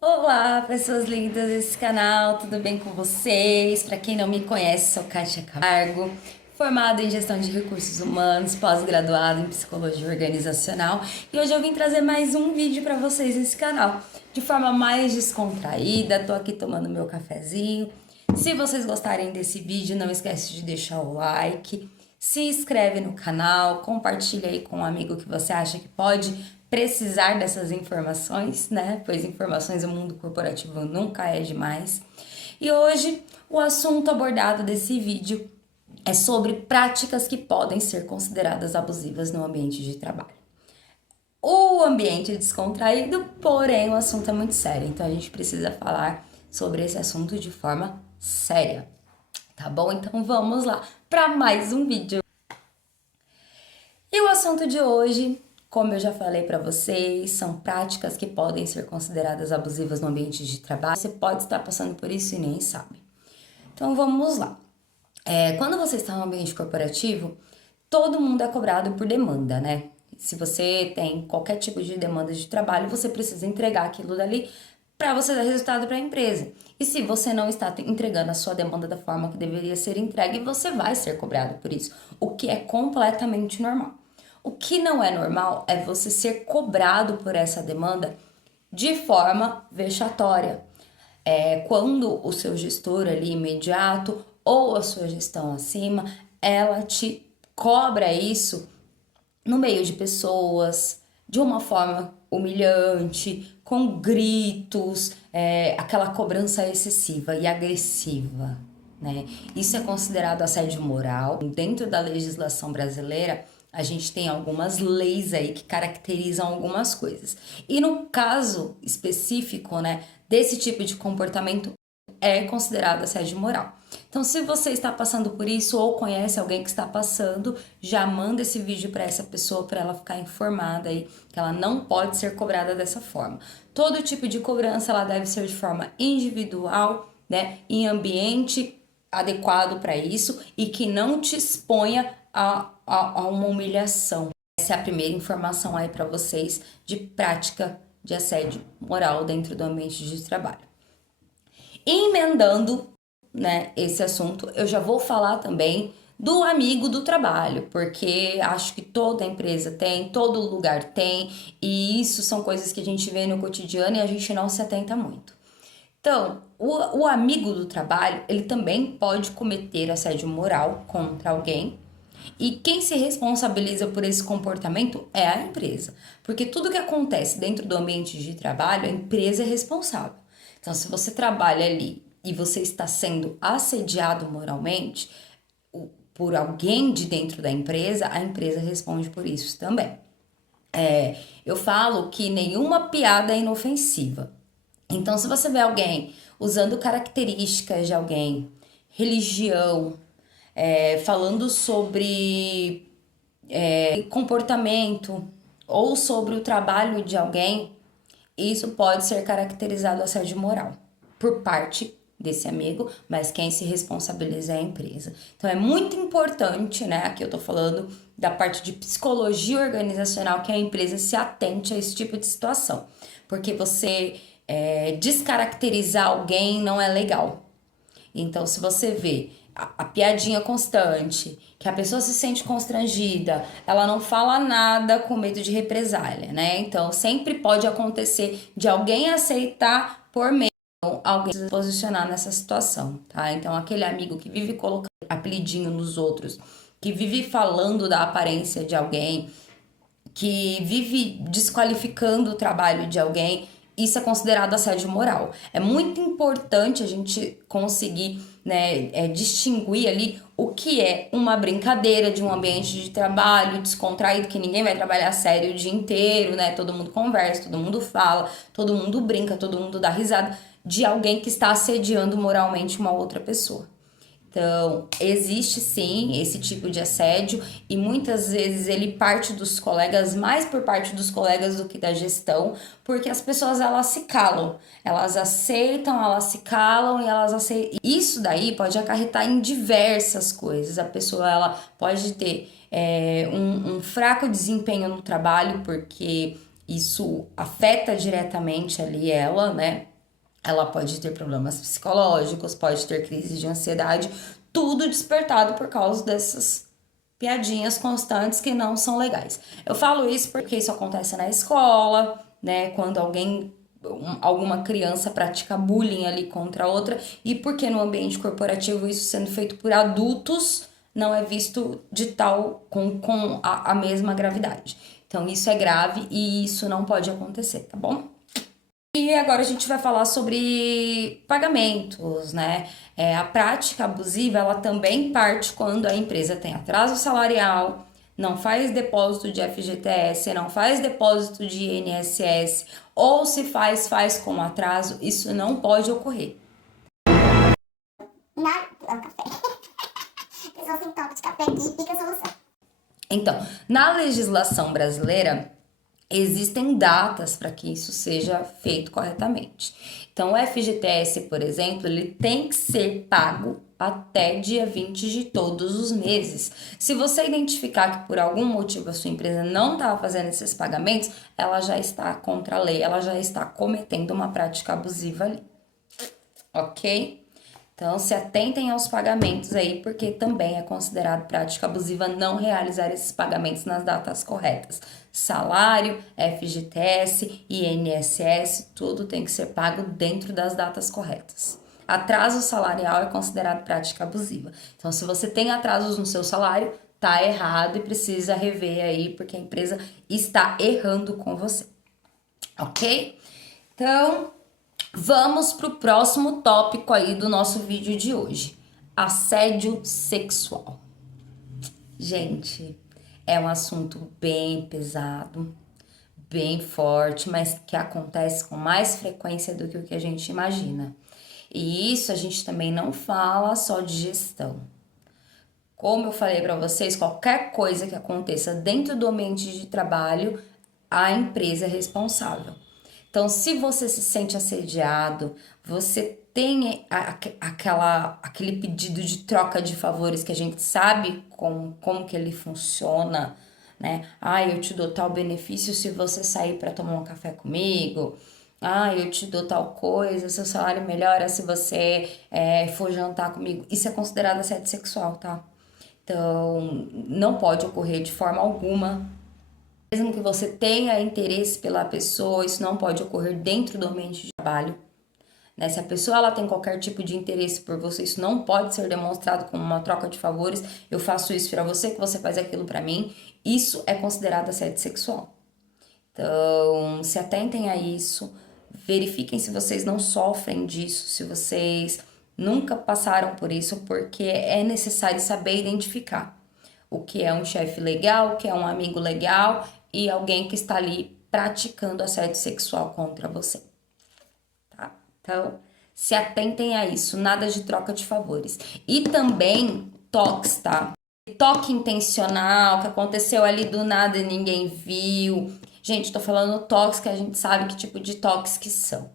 Olá, pessoas lindas desse canal, tudo bem com vocês? Para quem não me conhece, sou Kátia Camargo, formada em Gestão de Recursos Humanos, pós-graduada em Psicologia Organizacional, e hoje eu vim trazer mais um vídeo para vocês nesse canal, de forma mais descontraída. Tô aqui tomando meu cafezinho. Se vocês gostarem desse vídeo, não esquece de deixar o like, se inscreve no canal, compartilha aí com um amigo que você acha que pode precisar dessas informações, né? Pois informações no mundo corporativo nunca é demais. E hoje o assunto abordado desse vídeo é sobre práticas que podem ser consideradas abusivas no ambiente de trabalho. O ambiente é descontraído, porém o assunto é muito sério, então a gente precisa falar sobre esse assunto de forma séria, tá bom? Então vamos lá para mais um vídeo. E o assunto de hoje, como eu já falei para vocês, são práticas que podem ser consideradas abusivas no ambiente de trabalho. Você pode estar passando por isso e nem sabe. Então vamos lá. Quando você está no ambiente corporativo, todo mundo é cobrado por demanda, né? Se você tem qualquer tipo de demanda de trabalho, você precisa entregar aquilo dali para você dar resultado para a empresa. E se você não está entregando a sua demanda da forma que deveria ser entregue, você vai ser cobrado por isso, o que é completamente normal. O que não é normal é você ser cobrado por essa demanda de forma vexatória. Quando o seu gestor ali imediato ou a sua gestão acima, ela te cobra isso no meio de pessoas, de uma forma humilhante, com gritos, aquela cobrança excessiva e agressiva, né? Isso é considerado assédio moral. Dentro da legislação brasileira, a gente tem algumas leis aí que caracterizam algumas coisas. E no caso específico, né, desse tipo de comportamento é considerado assédio moral. Então, se você está passando por isso ou conhece alguém que está passando, já manda esse vídeo para essa pessoa para ela ficar informada aí que ela não pode ser cobrada dessa forma. Todo tipo de cobrança ela deve ser de forma individual, né, em ambiente adequado para isso e que não te exponha a uma humilhação. Essa é a primeira informação aí para vocês de prática de assédio moral dentro do ambiente de trabalho. Emendando, né, esse assunto, eu já vou falar também do amigo do trabalho, porque acho que toda empresa tem, todo lugar tem, e isso são coisas que a gente vê no cotidiano e a gente não se atenta muito. Então, o amigo do trabalho, ele também pode cometer assédio moral contra alguém, e quem se responsabiliza por esse comportamento é a empresa, porque tudo que acontece dentro do ambiente de trabalho, a empresa é responsável. Então, se você trabalha ali e você está sendo assediado moralmente por alguém de dentro da empresa, a empresa responde por isso também. Eu falo que nenhuma piada é inofensiva. Então, se você vê alguém usando características de alguém, religião, falando sobre comportamento ou sobre o trabalho de alguém, isso pode ser caracterizado assédio moral por parte desse amigo, mas quem se responsabiliza é a empresa. Então é muito importante, né? Aqui eu tô falando da parte de psicologia organizacional, que a empresa se atente a esse tipo de situação, porque você descaracterizar alguém não é legal. Então, se você vê a piadinha constante, que a pessoa se sente constrangida, ela não fala nada com medo de represália, né? Então, sempre pode acontecer de alguém aceitar por medo, alguém se posicionar nessa situação, tá? Então, aquele amigo que vive colocando apelidinho nos outros, que vive falando da aparência de alguém, que vive desqualificando o trabalho de alguém, isso é considerado assédio moral. É muito importante a gente conseguir, né, distinguir ali o que é uma brincadeira de um ambiente de trabalho descontraído, que ninguém vai trabalhar sério o dia inteiro, né? Todo mundo conversa, todo mundo fala, todo mundo brinca, todo mundo dá risada, de alguém que está assediando moralmente uma outra pessoa. Então, existe sim esse tipo de assédio e muitas vezes ele parte dos colegas, mais por parte dos colegas do que da gestão, porque as pessoas elas se calam, elas aceitam, elas se calam e elas aceitam. Isso daí pode acarretar em diversas coisas. A pessoa ela pode ter um fraco desempenho no trabalho porque Isso afeta diretamente ali ela, né? Ela pode ter problemas psicológicos, pode ter crise de ansiedade, tudo despertado por causa dessas piadinhas constantes que não são legais. Eu falo isso porque isso acontece na escola, né? Quando alguma criança pratica bullying ali contra outra, e porque no ambiente corporativo isso sendo feito por adultos não é visto de tal com a mesma gravidade. Então isso é grave e isso não pode acontecer, tá bom? E agora a gente vai falar sobre pagamentos, né? A prática abusiva, ela também parte quando a empresa tem atraso salarial, não faz depósito de FGTS, não faz depósito de INSS, ou se faz com atraso, isso não pode ocorrer. Pessoa sem toque de café aqui, fica a solução. Então, na legislação brasileira, existem datas para que isso seja feito corretamente. Então, o FGTS, por exemplo, ele tem que ser pago até dia 20 de todos os meses. Se você identificar que por algum motivo a sua empresa não estava fazendo esses pagamentos, ela já está contra a lei, ela já está cometendo uma prática abusiva ali. Ok? Então, se atentem aos pagamentos aí, porque também é considerado prática abusiva não realizar esses pagamentos nas datas corretas. Salário, FGTS, INSS, tudo tem que ser pago dentro das datas corretas. Atraso salarial é considerado prática abusiva. Então, se você tem atrasos no seu salário, tá errado e precisa rever aí, porque a empresa está errando com você. Ok? Então, vamos para o próximo tópico aí do nosso vídeo de hoje: assédio sexual. Gente, é um assunto bem pesado, bem forte, mas que acontece com mais frequência do que o que a gente imagina. E isso a gente também não fala só de gestão. Como eu falei para vocês, qualquer coisa que aconteça dentro do ambiente de trabalho, a empresa é responsável. Então, se você se sente assediado, você tem aquele pedido de troca de favores que a gente sabe como que ele funciona, né? Ah, eu te dou tal benefício se você sair para tomar um café comigo. Ah, eu te dou tal coisa, seu salário melhora se você for jantar comigo. Isso é considerado assédio sexual, tá? Então, não pode ocorrer de forma alguma. Mesmo que você tenha interesse pela pessoa, isso não pode ocorrer dentro do ambiente de trabalho. Né? Se a pessoa ela tem qualquer tipo de interesse por você, isso não pode ser demonstrado como uma troca de favores. Eu faço isso para você, que você faz aquilo para mim. Isso é considerado assédio sexual. Então, se atentem a isso. Verifiquem se vocês não sofrem disso, se vocês nunca passaram por isso, porque é necessário saber identificar o que é um chefe legal, o que é um amigo legal e alguém que está ali praticando assédio sexual contra você, tá? Então, se atentem a isso, nada de troca de favores. E também toques, tá? Toque intencional, que aconteceu ali do nada e ninguém viu. Gente, tô falando toques que a gente sabe que tipo de toques que são.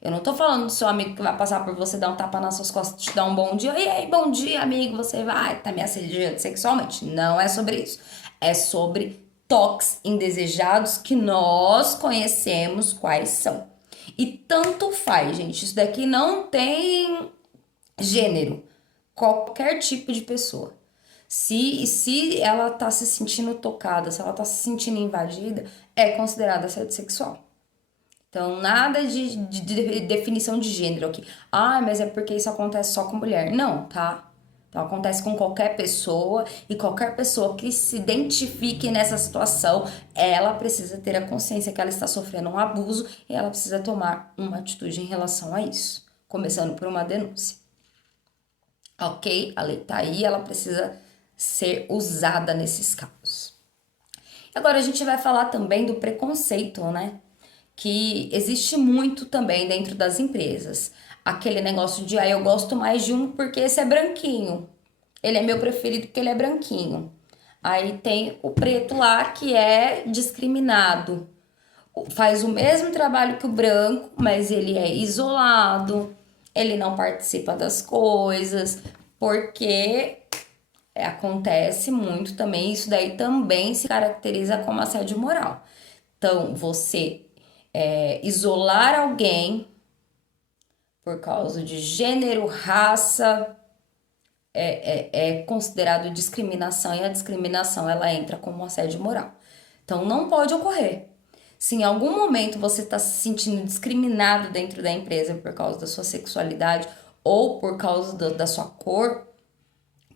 Eu não tô falando do seu amigo que vai passar por você, dar um tapa nas suas costas, te dar um bom dia. E aí, bom dia, amigo, você vai tá me assediando sexualmente. Não é sobre isso. É sobre toques indesejados que nós conhecemos quais são. E tanto faz, gente. Isso daqui não tem gênero. Qualquer tipo de pessoa. Se ela tá se sentindo tocada, se ela tá se sentindo invadida, é considerada assédio sexual. Então, nada de definição de gênero aqui. Ah, mas é porque isso acontece só com mulher. Não, tá? Então, acontece com qualquer pessoa e qualquer pessoa que se identifique nessa situação, ela precisa ter a consciência que ela está sofrendo um abuso e ela precisa tomar uma atitude em relação a isso, começando por uma denúncia. Ok? A lei tá aí, ela precisa ser usada nesses casos. Agora, a gente vai falar também do preconceito, né? Que existe muito também dentro das empresas. Aquele negócio de, eu gosto mais de um porque esse é branquinho. Ele é meu preferido porque ele é branquinho. Aí tem o preto lá que é discriminado. Faz o mesmo trabalho que o branco, mas ele é isolado, ele não participa das coisas, porque acontece muito também, isso daí também se caracteriza como assédio moral. Então, você isolar alguém por causa de gênero, raça, é considerado discriminação, e a discriminação ela entra como assédio moral. Então, não pode ocorrer. Se em algum momento você está se sentindo discriminado dentro da empresa por causa da sua sexualidade ou por causa da sua cor,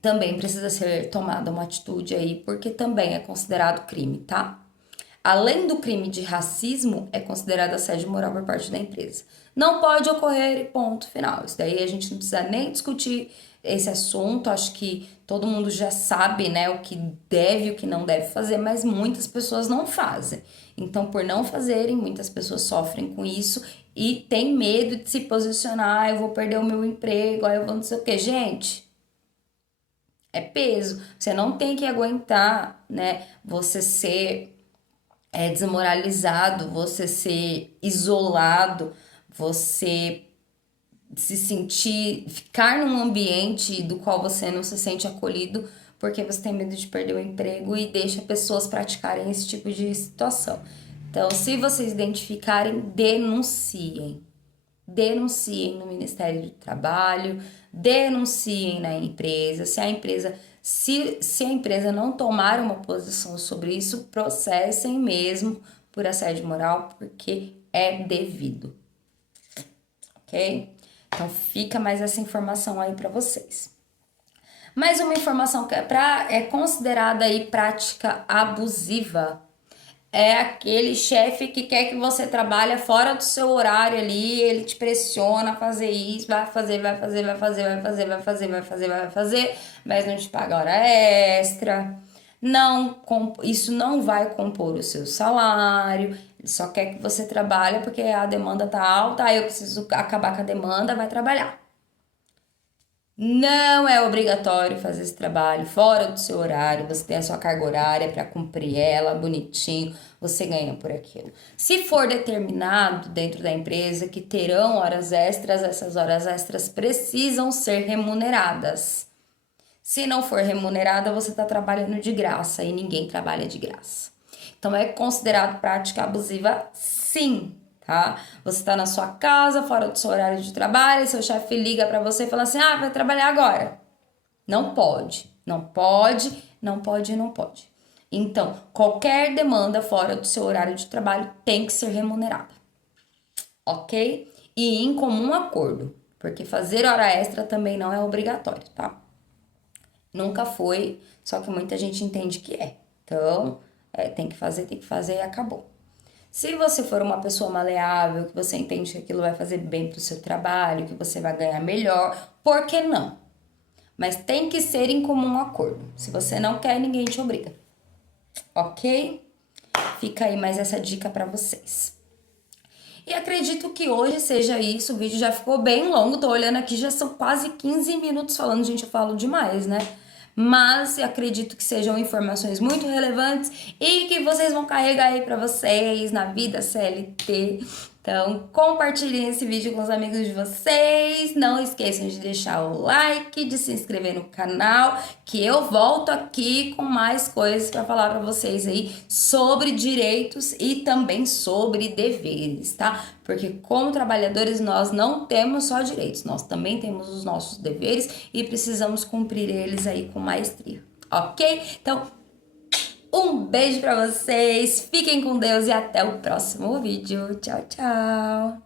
também precisa ser tomada uma atitude aí, porque também é considerado crime, tá? Além do crime de racismo, é considerado assédio moral por parte da empresa. Não pode ocorrer, ponto final. Isso daí a gente não precisa nem discutir esse assunto. Acho que todo mundo já sabe, né, o que deve e o que não deve fazer, mas muitas pessoas não fazem. Então, por não fazerem, muitas pessoas sofrem com isso e tem medo de se posicionar. Eu vou perder o meu emprego, aí eu vou não sei o quê. Gente, é peso. Você não tem que aguentar, né, você ser desmoralizado, você ser isolado, você se sentir, ficar num ambiente do qual você não se sente acolhido porque você tem medo de perder o emprego e deixa pessoas praticarem esse tipo de situação. Então, se vocês identificarem, denunciem. Denunciem no Ministério do Trabalho, denunciem na empresa. Se a empresa não tomar uma posição sobre isso, processem mesmo por assédio moral, porque é devido. Ok? Então fica mais essa informação aí para vocês. Mais uma informação que é considerada aí prática abusiva. É aquele chefe que quer que você trabalhe fora do seu horário ali, ele te pressiona a fazer isso, vai fazer, mas não te paga hora extra. Não, isso não vai compor o seu salário, ele só quer que você trabalhe porque a demanda tá alta, aí eu preciso acabar com a demanda, vai trabalhar. Não é obrigatório fazer esse trabalho fora do seu horário, você tem a sua carga horária para cumprir ela, bonitinho, você ganha por aquilo. Se for determinado dentro da empresa que terão horas extras, essas horas extras precisam ser remuneradas. Se não for remunerada, você está trabalhando de graça e ninguém trabalha de graça. Então, é considerado prática abusiva, sim, tá? Você tá na sua casa, fora do seu horário de trabalho, e seu chefe liga para você e fala assim, vai trabalhar agora. Não pode, não pode, não pode, não pode. Então, qualquer demanda fora do seu horário de trabalho tem que ser remunerada, ok? E em comum acordo, porque fazer hora extra também não é obrigatório, tá? Nunca foi, só que muita gente entende que é. Então, tem que fazer e acabou. Se você for uma pessoa maleável, que você entende que aquilo vai fazer bem pro seu trabalho, que você vai ganhar melhor, por que não? Mas tem que ser em comum acordo. Se você não quer, ninguém te obriga. Ok? Fica aí mais essa dica para vocês. E acredito que hoje seja isso. O vídeo já ficou bem longo. Tô olhando aqui, já são quase 15 minutos falando. Gente, eu falo demais, né? Mas acredito que sejam informações muito relevantes e que vocês vão carregar aí para vocês na vida CLT. Então, compartilhem esse vídeo com os amigos de vocês. Não esqueçam de deixar o like, de se inscrever no canal, que eu volto aqui com mais coisas para falar para vocês aí sobre direitos e também sobre deveres, tá? Porque como trabalhadores nós não temos só direitos, nós também temos os nossos deveres e precisamos cumprir eles aí com maestria, ok? Então, um beijo pra vocês, fiquem com Deus e até o próximo vídeo. Tchau, tchau!